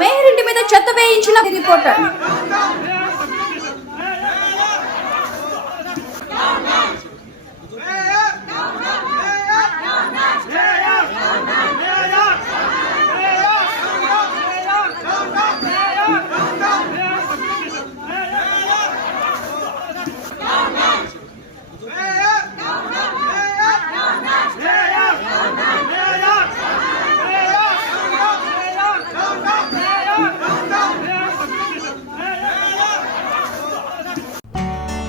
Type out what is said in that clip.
మేహరెడ్డి మీద చెత్త వేయించిన రిపోర్టర్.